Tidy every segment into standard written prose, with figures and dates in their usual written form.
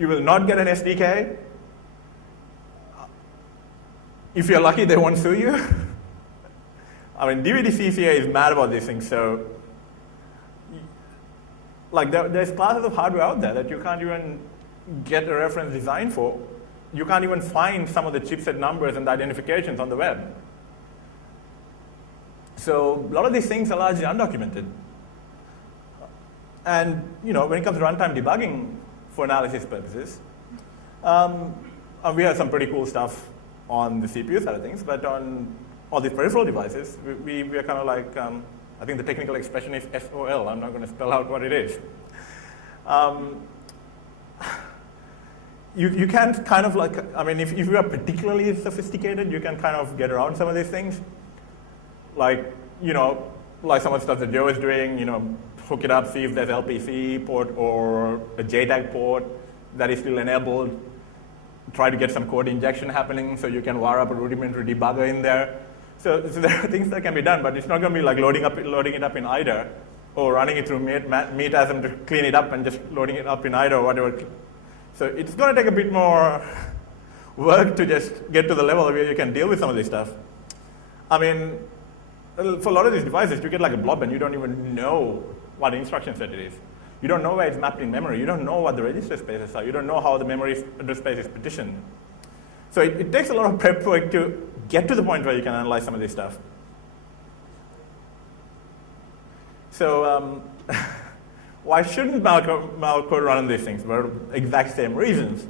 You will not get an SDK. If you're lucky, they won't sue you. I mean, DVD-CCA is mad about these things, so like there's classes of hardware out there that you can't even get a reference design for. You can't even find some of the chipset numbers and the identifications on the web. So a lot of these things are largely undocumented. And when it comes to runtime debugging for analysis purposes, we have some pretty cool stuff on the CPU side of things, but on all these peripheral devices, we are kind of like, I think the technical expression is SOL. I'm not going to spell out what it is. You can kind of like, I mean, if you are particularly sophisticated, you can kind of get around some of these things. Like, like some of the stuff that Joe is doing, hook it up, see if there's LPC port or a JTAG port that is still enabled. Try to get some code injection happening so you can wire up a rudimentary debugger in there. So there are things that can be done, but it's not going to be like loading it up in IDA or running it through Metasm to clean it up and just loading it up in IDA or whatever. So it's going to take a bit more work to just get to the level where you can deal with some of this stuff. I mean, for a lot of these devices, you get like a blob and you don't even know what instruction set it is. You don't know where it's mapped in memory. You don't know what the register spaces are. You don't know how the memory address space is partitioned. So it takes a lot of prep work to get to the point where you can analyze some of this stuff. So why shouldn't malcode run on these things? For exact same reasons.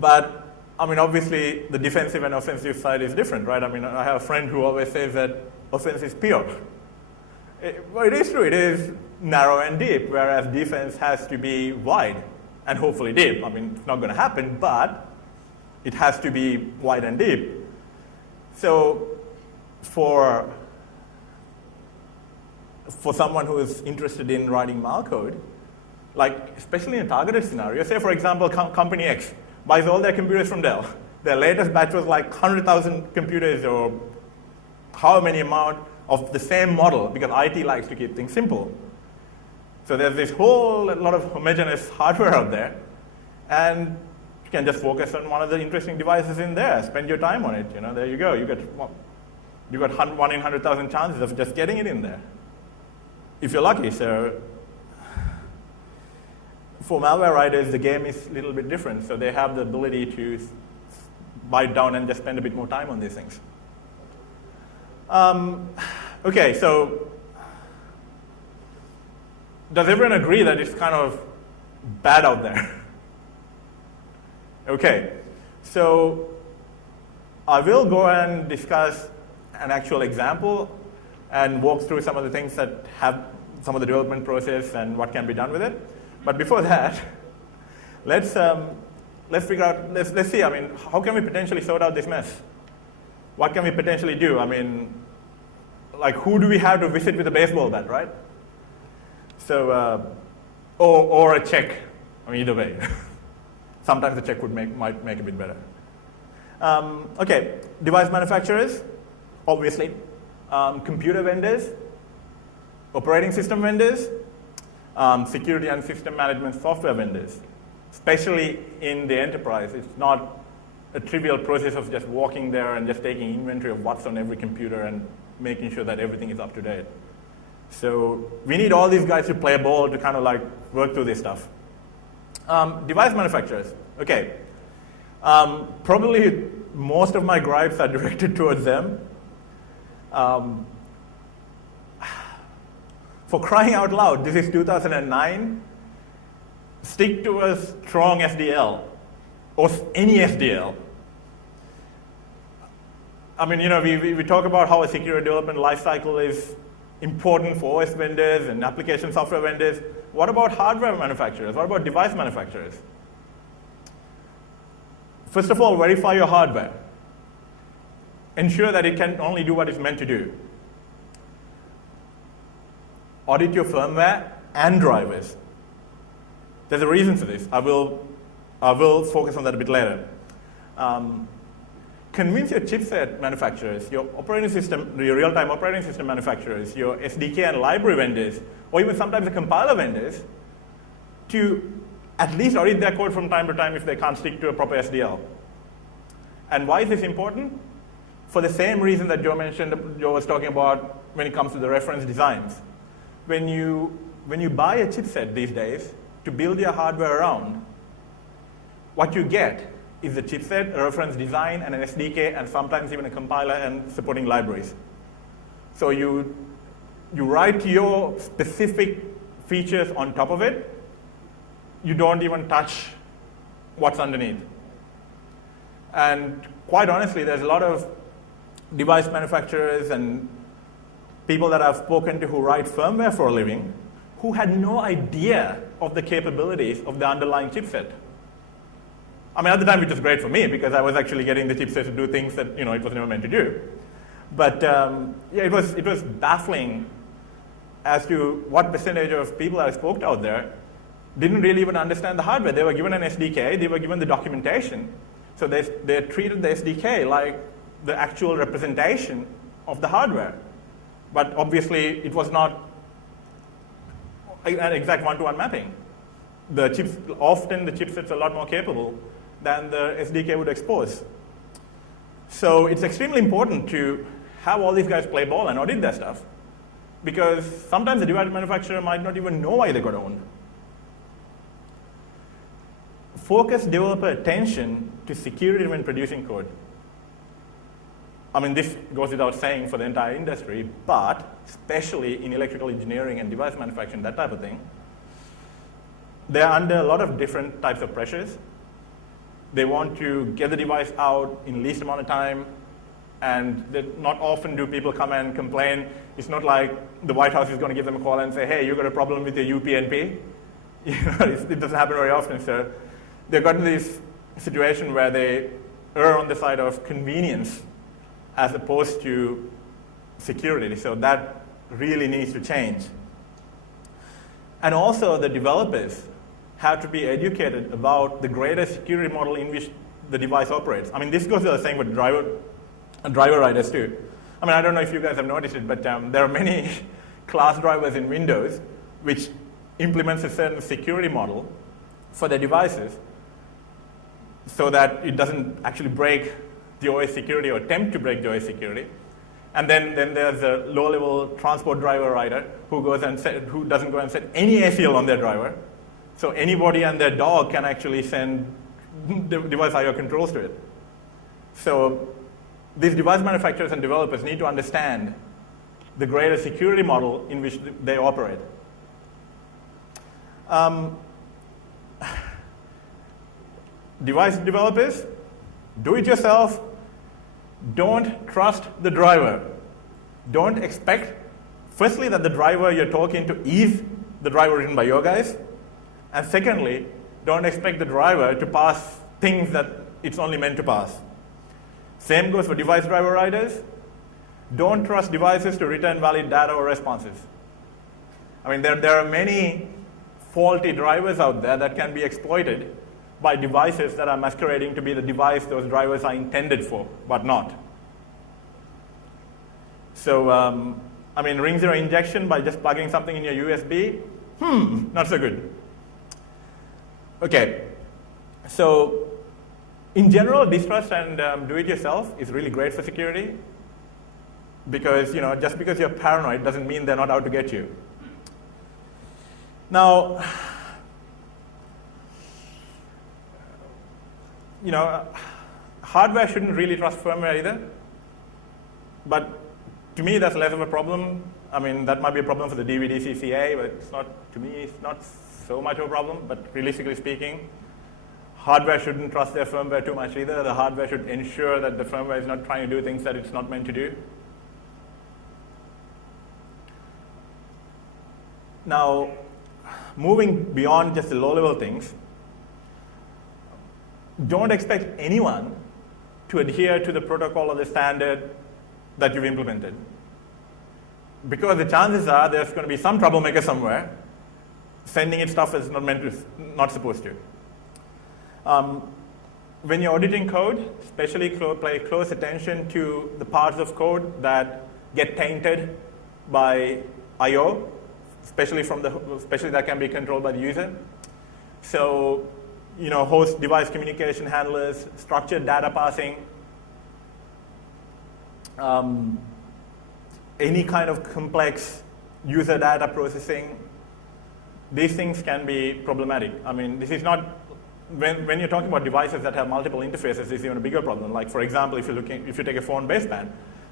But I mean, obviously, the defensive and offensive side is different, right? I mean, I have a friend who always says that offense is pure. Well, it is true. It is narrow and deep, whereas defense has to be wide and hopefully deep. I mean, it's not going to happen, but it has to be wide and deep. So for someone who is interested in writing malcode, like especially in a targeted scenario, say, for example, company X buys all their computers from Dell. Their latest batch was like 100,000 computers or how many amount of the same model, because IT likes to keep things simple. So there's this whole lot of homogeneous hardware out there, and you can just focus on one of the interesting devices in there. Spend your time on it. There you go. You got 1 in 100,000 chances of just getting it in there, if you're lucky. So for malware writers, the game is a little bit different. So they have the ability to bite down and just spend a bit more time on these things. Okay, so does everyone agree that it's kind of bad out there? Okay, so I will go and discuss an actual example and walk through some of the things that have some of the development process and what can be done with it. But before that, let's figure out, let's see, I mean, how can we potentially sort out this mess? What can we potentially do? I mean, like, who do we have to visit with a baseball bat, right? So, or a check. I mean, either way. Sometimes a check might make a bit better. Okay, device manufacturers, obviously. Computer vendors, operating system vendors, security and system management software vendors. Especially in the enterprise, it's not a trivial process of just walking there and just taking inventory of what's on every computer and making sure that everything is up to date. So we need all these guys to play ball to kind of like work through this stuff. Device manufacturers, okay. Probably most of my gripes are directed towards them. For crying out loud, this is 2009. Stick to a strong SDL or any SDL. I mean, we talk about how a secure development lifecycle is important for OS vendors and application software vendors. What about hardware manufacturers? What about device manufacturers? First of all, verify your hardware. Ensure that it can only do what it's meant to do. Audit your firmware and drivers. There's a reason for this. I will focus on that a bit later. Convince your chipset manufacturers, your operating system, your real-time operating system manufacturers, your SDK and library vendors, or even sometimes the compiler vendors, to at least audit their code from time to time if they can't stick to a proper SDL. And why is this important? For the same reason that Joe was talking about when it comes to the reference designs. When you buy a chipset these days to build your hardware around, what you get is a chipset, a reference design, and an SDK, and sometimes even a compiler and supporting libraries. So you write your specific features on top of it. You don't even touch what's underneath. And quite honestly, there's a lot of device manufacturers and people that I've spoken to who write firmware for a living who had no idea of the capabilities of the underlying chipset. I mean, at the time, it was great for me because I was actually getting the chipset to do things that it was never meant to do. But yeah, it was baffling as to what percentage of people I spoke to out there didn't really even understand the hardware. They were given an SDK, they were given the documentation, so they treated the SDK like the actual representation of the hardware. But obviously, it was not an exact one-to-one mapping. Often the chipset's a lot more capable than the SDK would expose. So it's extremely important to have all these guys play ball and audit their stuff, because sometimes the device manufacturer might not even know why they got owned. Focus developer attention to security when producing code. I mean, this goes without saying for the entire industry, but especially in electrical engineering and device manufacturing, that type of thing, they're under a lot of different types of pressures. They want to get the device out in least amount of time, and not often do people come and complain. It's not like the White House is going to give them a call and say, hey, you got a problem with your UPnP. It doesn't happen very often, so they've gotten this situation where they err on the side of convenience as opposed to security. So that really needs to change. And also the developers have to be educated about the greater security model in which the device operates. I mean, this goes without saying with driver writers too. I mean, I don't know if you guys have noticed it, but there are many class drivers in Windows which implements a certain security model for their devices so that it doesn't actually break the OS security or attempt to break the OS security. And then there's a low-level transport driver writer who doesn't go and set any ACL on their driver. So anybody and their dog can actually send device I/O controls to it. So these device manufacturers and developers need to understand the greater security model in which they operate. Device developers, do it yourself. Don't trust the driver. Don't expect, firstly, that the driver you're talking to is the driver written by your guys. And secondly, don't expect the driver to pass things that it's only meant to pass. Same goes for device driver writers. Don't trust devices to return valid data or responses. I mean, there are many faulty drivers out there that can be exploited by devices that are masquerading to be the device those drivers are intended for, but not. So, I mean, ring zero injection by just plugging something in your USB, not so good. Okay, so in general, distrust and do-it-yourself is really great for security because, just because you're paranoid doesn't mean they're not out to get you. Now, hardware shouldn't really trust firmware either, but to me, that's less of a problem. I mean, that might be a problem for the DVD CCA, but it's not, to me, it's not so much of a problem, but realistically speaking, hardware shouldn't trust their firmware too much either. The hardware should ensure that the firmware is not trying to do things that it's not meant to do. Now, moving beyond just the low-level things, don't expect anyone to adhere to the protocol or the standard that you've implemented. Because the chances are there's going to be some troublemaker somewhere sending it stuff that's not supposed to. When you're auditing code, especially pay close attention to the parts of code that get tainted by I/O, especially that can be controlled by the user. So, host device communication handlers, structured data passing, any kind of complex user data processing. These things can be problematic. I mean, this is not, when you're talking about devices that have multiple interfaces, this is even a bigger problem. Like, for example, if you take a phone baseband,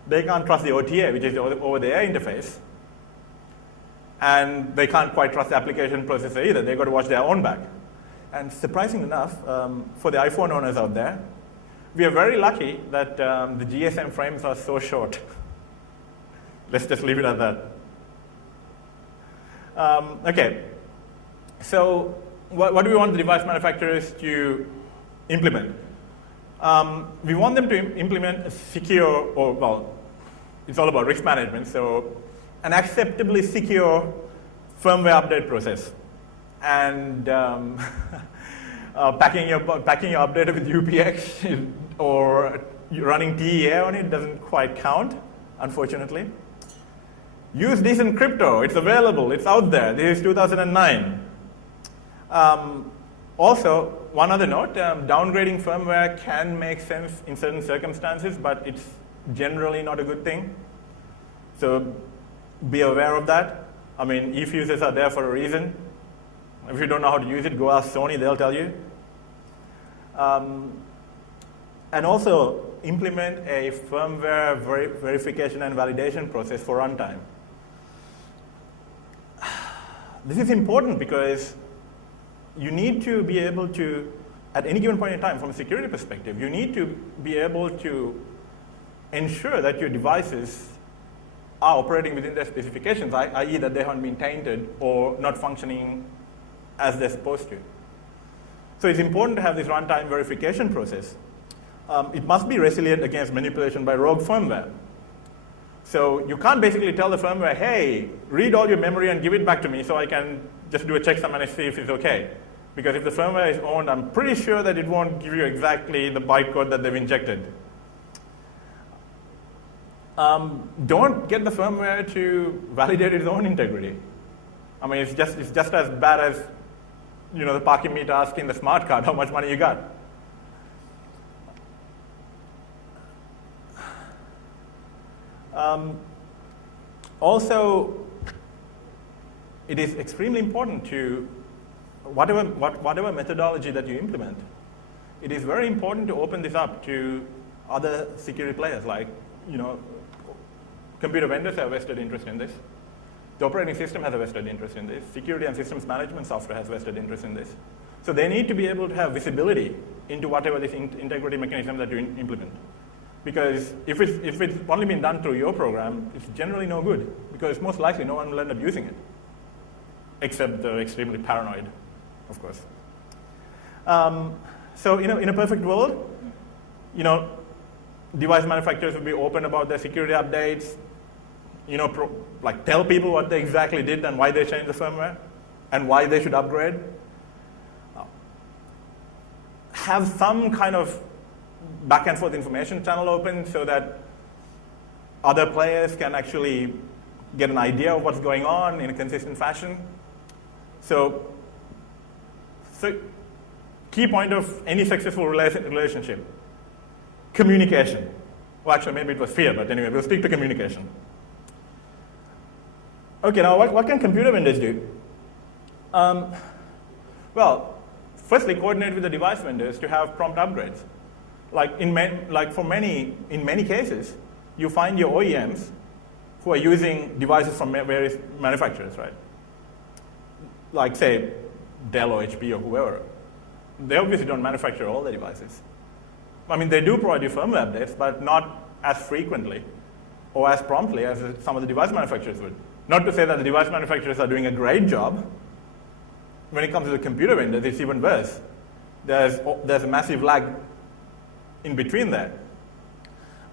they can't trust the OTA, which is the over-the-air interface. And they can't quite trust the application processor either. They've got to watch their own back. And surprisingly enough, for the iPhone owners out there, we are very lucky that the GSM frames are so short. Let's just leave it at that. Okay. So what do we want the device manufacturers to implement? We want them to implement a secure, it's all about risk management, so an acceptably secure firmware update process. And packing your updater with UPX or running TEA on it doesn't quite count, unfortunately. Use decent crypto. It's available. It's out there. This is 2009. Also, one other note, downgrading firmware can make sense in certain circumstances, but it's generally not a good thing. So be aware of that. I mean, e-fuses are there for a reason. If you don't know how to use it, go ask Sony, they'll tell you. And also implement a firmware verification and validation process for runtime. This is important because you need to be able to, at any given point in time, from a security perspective, you need to be able to ensure that your devices are operating within their specifications, i.e. that they haven't been tainted or not functioning as they're supposed to. So it's important to have this runtime verification process. It must be resilient against manipulation by rogue firmware. So you can't basically tell the firmware, hey, read all your memory and give it back to me so I can just do a checksum and see if it's okay. Because if the firmware is owned, I'm pretty sure that it won't give you exactly the bytecode that they've injected. Don't get the firmware to validate its own integrity. I mean, it's just as bad as the parking meter asking the smart card how much money you got. Also, it is extremely important to, whatever methodology that you implement, it is very important to open this up to other security players, like, computer vendors have a vested interest in this. The operating system has a vested interest in this. Security and systems management software has vested interest in this. So they need to be able to have visibility into whatever this integrity mechanism that you implement. Because if it's only been done through your program, it's generally no good, because most likely no one will end up using it, except the extremely paranoid, of course. So in a perfect world, device manufacturers will be open about their security updates, tell people what they exactly did and why they changed the firmware and why they should upgrade. Have some kind of back and forth information channel open so that other players can actually get an idea of what's going on in a consistent fashion. So key point of any successful relationship, communication. Well, actually, maybe it was fear, but anyway, we'll stick to communication. Okay, now what can computer vendors do? Well, firstly, coordinate with the device vendors to have prompt upgrades. In many cases, you find your OEMs who are using devices from various manufacturers, right? Like, say, Dell or HP or whoever. They obviously don't manufacture all the devices. I mean, they do provide you firmware updates, but not as frequently or as promptly as some of the device manufacturers would. Not to say that the device manufacturers are doing a great job. When it comes to the computer vendors, it's even worse. There's a massive lag in between there.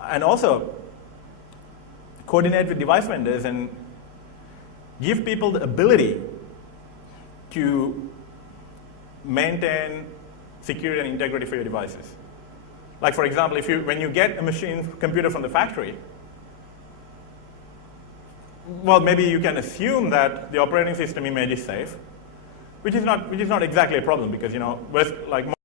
And also, coordinate with device vendors and give people the ability to maintain security and integrity for your devices. Like, for example, when you get a computer from the factory, well, maybe you can assume that the operating system image is safe, which is not exactly a problem because, you know, like